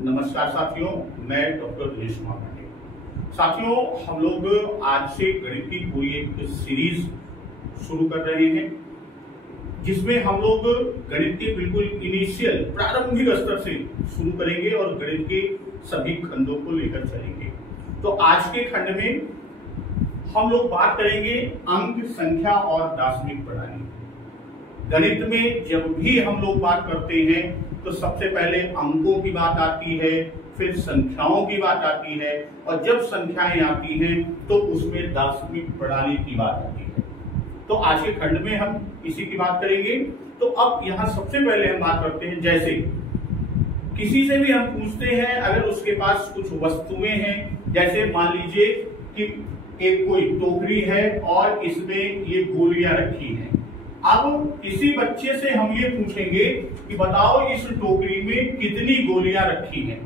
नमस्कार साथियों, मैं डॉक्टर दिनेश कुमार पांडे। साथियों, हम लोग आज से गणित की पूरी एक सीरीज शुरू कर रहे हैं जिसमें हम लोग गणित के बिल्कुल इनिशियल प्रारंभिक स्तर से शुरू करेंगे और गणित के सभी खंडों को लेकर चलेंगे। तो आज के खंड में हम लोग बात करेंगे अंक, संख्या और दार्शनिक प्रणाली। गणित में जब भी हम लोग बात करते हैं तो सबसे पहले अंकों की बात आती है, फिर संख्याओं की बात आती है, और जब संख्याएं आती हैं तो उसमें दार्शनिक प्रणाली की बात आती है। तो आज के खंड में हम इसी की बात करेंगे। तो अब यहाँ सबसे पहले हम बात करते हैं, जैसे किसी से भी हम पूछते हैं, अगर उसके पास कुछ वस्तुएं हैं, जैसे मान लीजिए कि एक कोई टोकरी है और इसमें ये गोलियां रखी हैं। अब किसी बच्चे से हम ये पूछेंगे कि बताओ इस टोकरी में कितनी गोलियां रखी हैं,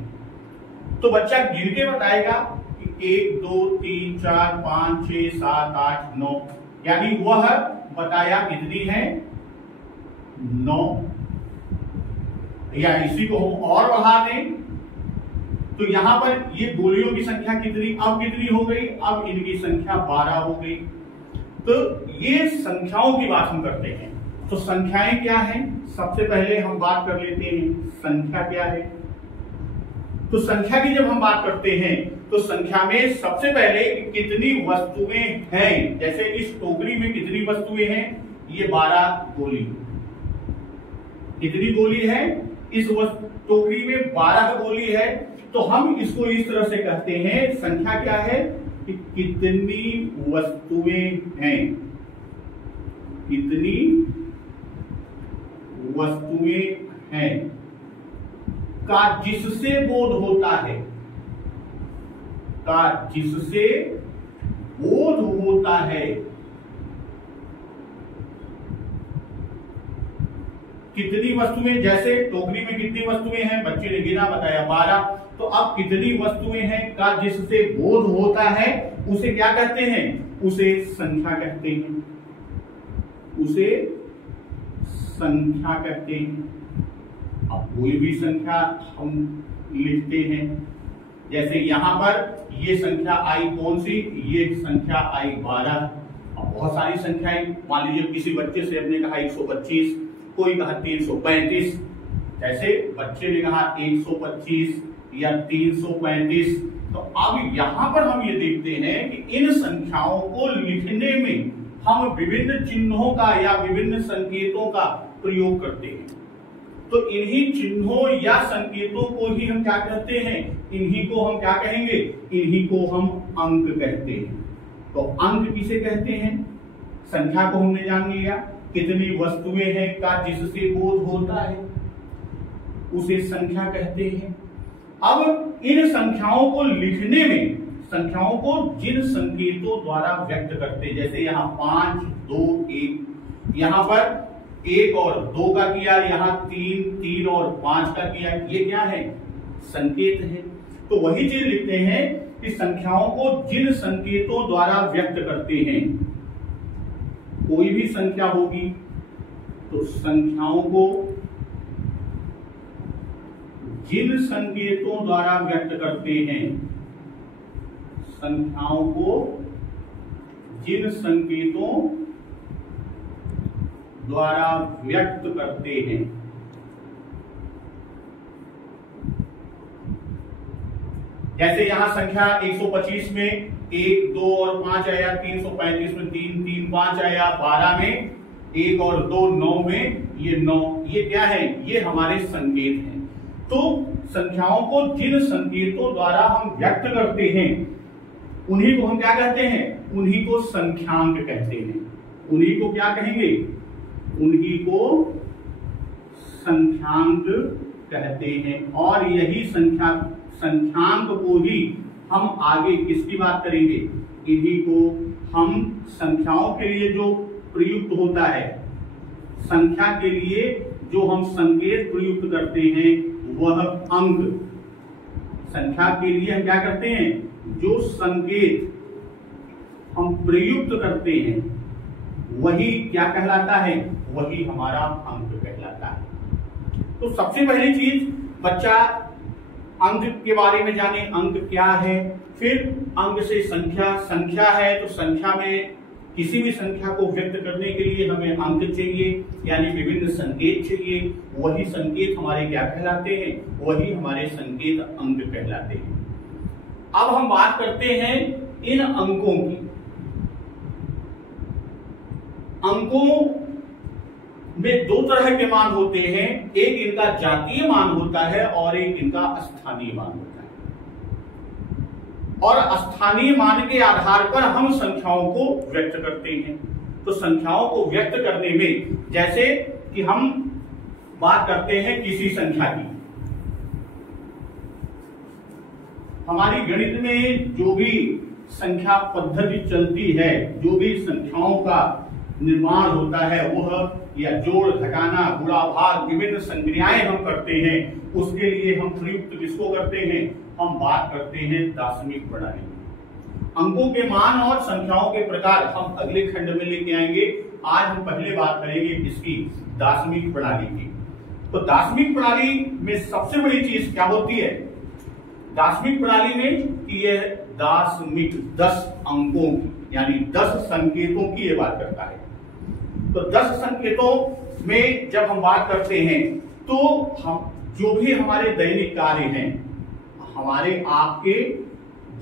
तो बच्चा गिन के बताएगा कि 1 2 3 4 5 6 7 8 9, यानी वह बताया कितनी है, 9। या इसी को हम और बढ़ा दें तो यहां पर ये गोलियों की संख्या कितनी, अब कितनी हो गई, अब इनकी संख्या 12 हो गई। तो ये संख्याओं की बात हम करते हैं। तो संख्याएं क्या हैं, सबसे पहले हम बात कर लेते हैं संख्या क्या है। तो संख्या की जब हम बात करते हैं तो संख्या में सबसे पहले कितनी वस्तुएं हैं, जैसे इस टोकरी में कितनी वस्तुएं हैं, ये 12 गोली। कितनी गोली है, इस टोकरी में 12 गोली है। तो हम इसको इस तरह से कहते हैं, संख्या क्या है कि कितनी वस्तुएं हैं, कितनी वस्तुएं हैं का जिससे बोध होता है, का जिससे बोध होता है। कितनी वस्तुएं, जैसे टोकरी में कितनी वस्तुएं हैं, बच्चे ने गिना, बताया 12। तो अब कितनी वस्तुएं हैं का जिससे बोध होता है, उसे क्या कहते हैं, उसे संख्या कहते हैं, उसे संख्या कहते हैं। अब कोई भी संख्या हम लिखते हैं, जैसे यहां पर ये संख्या आई कौन सी, ये संख्या आई 12। अब बहुत सारी संख्याएं, मान लीजिए किसी बच्चे से हमने कहा 125, कोई कहा 335, जैसे बच्चे ने कहा 125 या 335। तो अब यहां पर हम ये देखते हैं कि इन संख्याओं को लिखने में हम विभिन्न चिन्हों का या विभिन्न संकेतों का प्रयोग करते हैं। तो इन्हीं चिन्हों या संकेतों को ही हम क्या कहते हैं, इन्हीं को हम क्या कहेंगे, इन्हीं को हम अंक कहते हैं। तो अंक किसे कहते हैं, संख्या को हमने जान लिया, कितनी वस्तुएं हैं का जिससे बोध होता है, उसे संख्या कहते हैं। अब इन संख्याओं को लिखने में, संख्याओं को जिन संकेतों द्वारा व्यक्त करते हैं, जैसे यहाँ 5 2 1, यहाँ पर 1 और 2 का किया, यहाँ 3 और 5 का किया, ये क्या है, संकेत है। तो वही चीज लिखते हैं कि संख्याओं को जिन संकेतों द्वारा व्यक्त करते हैं, कोई भी संख्या होगी तो संख्याओं को जिन संकेतों द्वारा व्यक्त करते हैं, संख्याओं को जिन संकेतों द्वारा व्यक्त करते हैं। जैसे यहां संख्या 125 में 1 2 और 5 आया, 335 में 3 3 5 आया, 12 में 1 और 2, 9 में ये 9, ये क्या है, ये हमारे संकेत हैं। तो संख्याओं को जिन संकेतों द्वारा हम व्यक्त करते हैं, उन्हीं को हम क्या कहते हैं, उन्हीं को संख्यांक कहते हैं। उन्हीं को क्या कहेंगे, उन्हीं को संख्यांक कहते हैं। और यही संख्यांक को ही हम आगे किसकी बात करेंगे, इन्हीं को हम संख्याओं के लिए जो प्रयुक्त होता है, संख्या के लिए जो हम संकेत प्रयुक्त करते हैं वह अंक। संख्या के लिए हम क्या करते हैं, जो संकेत हम प्रयुक्त करते हैं वही क्या कहलाता है, वही हमारा अंक कहलाता है। तो सबसे पहली चीज बच्चा अंक के बारे में जाने, अंक क्या है। फिर अंक से संख्या, संख्या है तो संख्या में किसी भी संख्या को व्यक्त करने के लिए हमें अंक चाहिए, यानी विभिन्न संकेत चाहिए। वही संकेत हमारे क्या कहलाते हैं, वही हमारे संकेत अंक कहलाते हैं। अब हम बात करते हैं इन अंकों की। अंकों में दो तरह के मान होते हैं, एक इनका जातीय मान होता है और एक इनका स्थानीय मान होता है। और स्थानीय मान के आधार पर हम संख्याओं को व्यक्त करते हैं। तो संख्याओं को व्यक्त करने में, जैसे कि हम बात करते हैं किसी संख्या की, हमारी गणित में जो भी संख्या पद्धति चलती है, जो भी संख्याओं का निर्माण होता है, वह या जोड़, घटाना, गुणा, भाग, विभिन्न संक्रियाएं हम करते हैं, उसके लिए हम प्रयुक्त किसको करते हैं, हम बात करते हैं दार्शनिक प्रणाली। अंकों के मान और संख्याओं के प्रकार हम अगले खंड में लेके आएंगे। आज हम पहले बात करेंगे इसकी, दार्शनिक प्रणाली की। तो दार्शनिक प्रणाली में सबसे बड़ी चीज क्या होती है दार्शनिक प्रणाली में, कि यह दार्शनिक 10 अंकों की, यानी 10 संकेतों की ये बात करता है। तो 10 संकेतों में जब हम बात करते हैं तो हम जो भी हमारे दैनिक कार्य हैं, हमारे आपके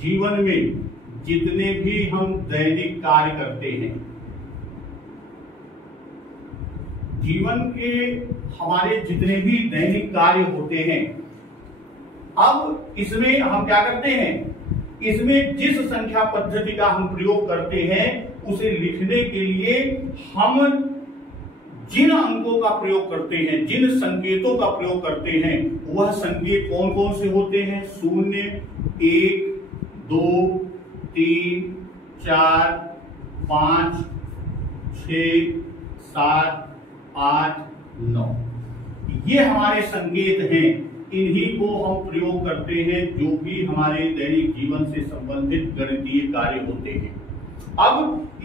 जीवन में जितने भी हम दैनिक कार्य करते हैं, जीवन के हमारे जितने भी दैनिक कार्य होते हैं, अब इसमें हम क्या करते हैं, इसमें जिस संख्या पद्धति का हम प्रयोग करते हैं उसे लिखने के लिए हम जिन अंकों का प्रयोग करते हैं, जिन संकेतों का प्रयोग करते हैं, वह संकेत कौन कौन से होते हैं, 0, 1, 2, 3, 4, 5, 6, 7, 8, 9। ये हमारे संकेत हैं। इन्हीं को हम प्रयोग करते हैं जो भी हमारे दैनिक जीवन से संबंधित गणितीय कार्य होते हैं। अब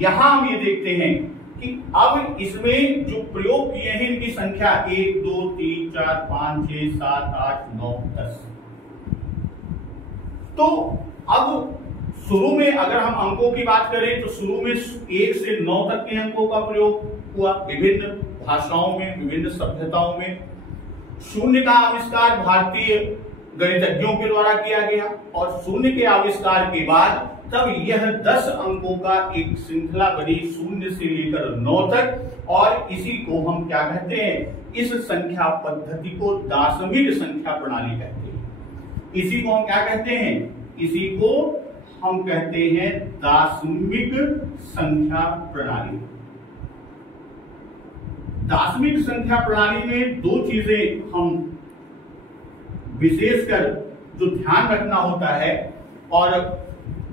यहां हम ये देखते हैं कि अब इसमें जो प्रयोग किए हैं इनकी संख्या 1, 2, 3, 4, 5, 6, 7, 8, 9, 10। तो अब शुरू में अगर हम अंकों की बात करें तो शुरू में 1 से 9 तक के अंकों का प्रयोग हुआ विभिन्न भाषाओं में, विभिन्न सभ्यताओं में। 0 का आविष्कार भारतीय गणितज्ञों के द्वारा किया गया और 0 के आविष्कार के बाद तब यह 10 अंकों का एक श्रृंखला बनी 0 से लेकर 9 तक। और इसी को हम क्या कहते हैं, इस संख्या पद्धति को दार्शनिक संख्या प्रणाली कहते हैं। इसी को हम क्या कहते हैं, इसी को हम कहते हैं दार्शनिक संख्या प्रणाली। दार्शनिक संख्या प्रणाली में दो चीजें हम विशेषकर जो ध्यान रखना होता है, और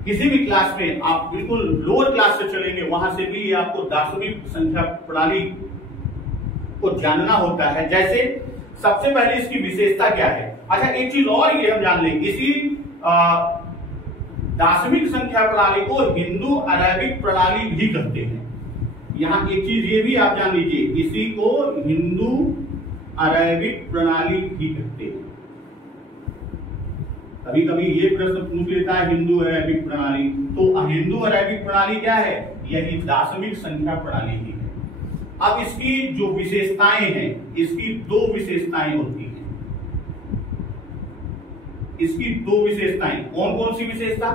किसी भी क्लास में आप बिल्कुल लोअर क्लास से चलेंगे वहां से भी आपको दार्शनिक संख्या प्रणाली को जानना होता है। जैसे सबसे पहले इसकी विशेषता क्या है। अच्छा, एक चीज और ये हम जान लेंगे, इसी दार्शनिक संख्या प्रणाली को हिंदू अरेबिक प्रणाली भी कहते हैं। यहाँ एक चीज ये भी आप जान लीजिए, इसी को हिंदू अरेबिक प्रणाली भी कहते हैं। कभी कभी ये प्रश्न पूछ लेता है हिंदू अरेबिक प्रणाली, तो हिंदू अरेबिक प्रणाली क्या है, यही दार्शनिक संख्या प्रणाली ही है। अब इसकी जो विशेषताएं हैं, इसकी दो विशेषताएं होती हैं। इसकी दो विशेषताएं कौन कौन सी विशेषता।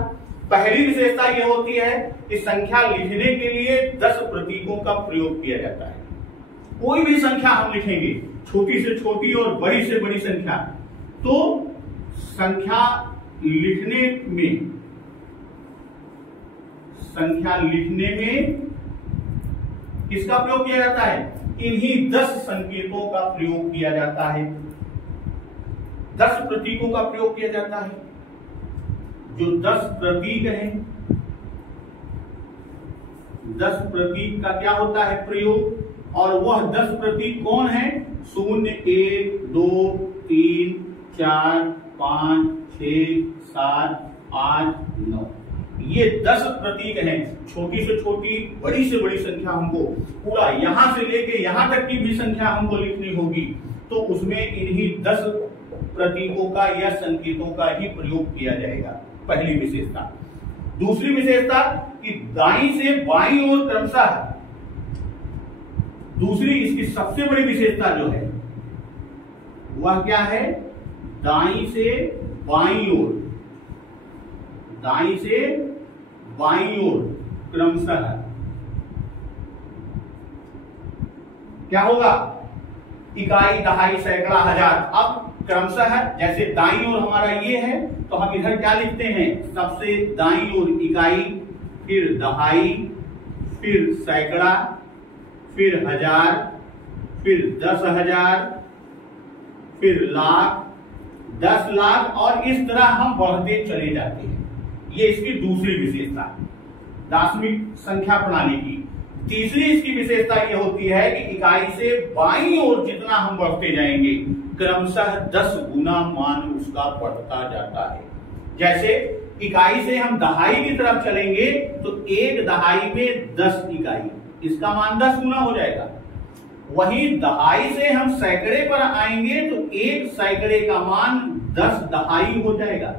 पहली विशेषता यह होती है कि संख्या लिखने के लिए 10 प्रतीकों का प्रयोग किया जाता है। कोई भी संख्या हम लिखेंगे, छोटी से छोटी और बड़ी से बड़ी संख्या, तो संख्या लिखने में किसका प्रयोग किया जाता है, इन्हीं 10 संकेतों का प्रयोग किया जाता है। 10 प्रतीकों का प्रयोग किया जाता है। जो 10 प्रतीक हैं, 10 प्रतीक का क्या होता है प्रयोग, और वह 10 प्रतीक कौन है, 0, 1, 2, 3, 4, 5, 6, 7, 8, 9। ये 10 प्रतीक हैं। छोटी से छोटी, बड़ी से बड़ी संख्या हमको पूरा यहां से लेके यहां तक की भी संख्या हमको लिखनी होगी, तो उसमें इन्हीं 10 प्रतीकों का या संकेतों का ही प्रयोग किया जाएगा, पहली विशेषता। दूसरी विशेषता कि दाईं से बाईं ओर क्रमशः, दूसरी इसकी सबसे बड़ी विशेषता जो है वह क्या है, दाईं से बाईं ओर, दाईं से बाईं ओर क्रमशः क्या होगा, इकाई, दहाई, सैकड़ा, हजार। अब क्रमशः जैसे दाईं ओर हमारा ये है तो हम इधर क्या लिखते हैं, सबसे दाईं ओर इकाई, फिर दहाई, फिर सैकड़ा, फिर हजार, फिर 10,000, फिर लाख, 10 लाख, और इस तरह हम बढ़ते चले जाते हैं। ये इसकी दूसरी विशेषता है दाशमिक संख्या प्रणाली की। तीसरी इसकी विशेषता यह होती है कि इकाई से बाईं ओर जितना हम बढ़ते जाएंगे क्रमशः 10 गुना मान उसका बढ़ता जाता है। जैसे इकाई से हम दहाई की तरफ चलेंगे तो एक दहाई में 10 इकाई, इसका मान 10 गुना हो जाएगा। वहीं दहाई से हम सैकड़े पर आएंगे तो एक सैकड़े का मान 10 दहाई हो जाएगा।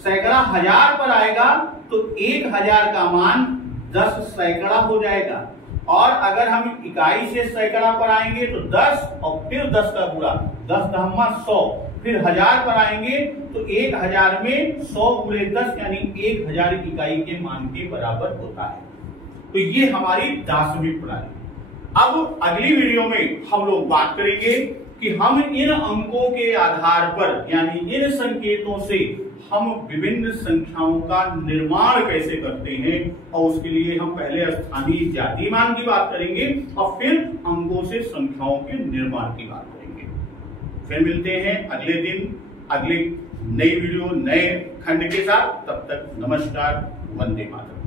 सैकड़ा हजार पर आएगा तो 1000 का मान 10 सैकड़ा हो जाएगा। और अगर हम इकाई से सैकड़ा पर आएंगे तो 10 और फिर 10 का गुणा, 10 दहम्मा 100, फिर 1000 पर आएंगे तो 1000 में 100 गुणे 10 यानी 1000 इकाई के मान के बराबर होता है। तो ये हमारी दाशमिक प्रणाली। अब अगली वीडियो में हम लोग बात करेंगे कि हम इन अंकों के आधार पर यानी इन संकेतों से हम विभिन्न संख्याओं का निर्माण कैसे करते हैं, और उसके लिए हम पहले स्थानीय जातीय मान की बात करेंगे और फिर अंकों से संख्याओं के निर्माण की बात करेंगे। फिर मिलते हैं अगले दिन अगले नई वीडियो नए खंड के साथ। तब तक नमस्कार, वंदे मातरम।